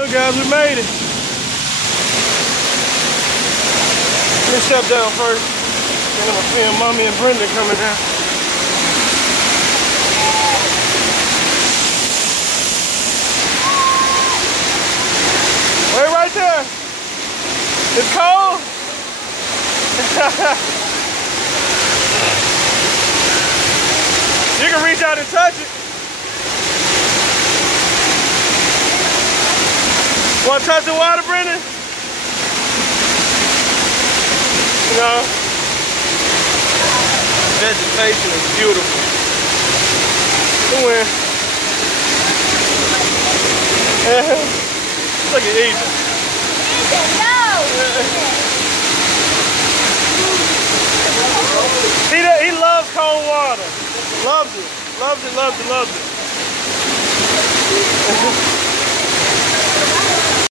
Look guys, we made it. Let me step down first. Then I'm gonna film Mommy and Brenda coming down. Wait right there. It's cold. You can reach out and touch it. Want to touch the water, Brendan? No. Vegetation is beautiful. Who win? Look at Ethan. He loves cold water. Loves it. Loves it, loves it, loves it.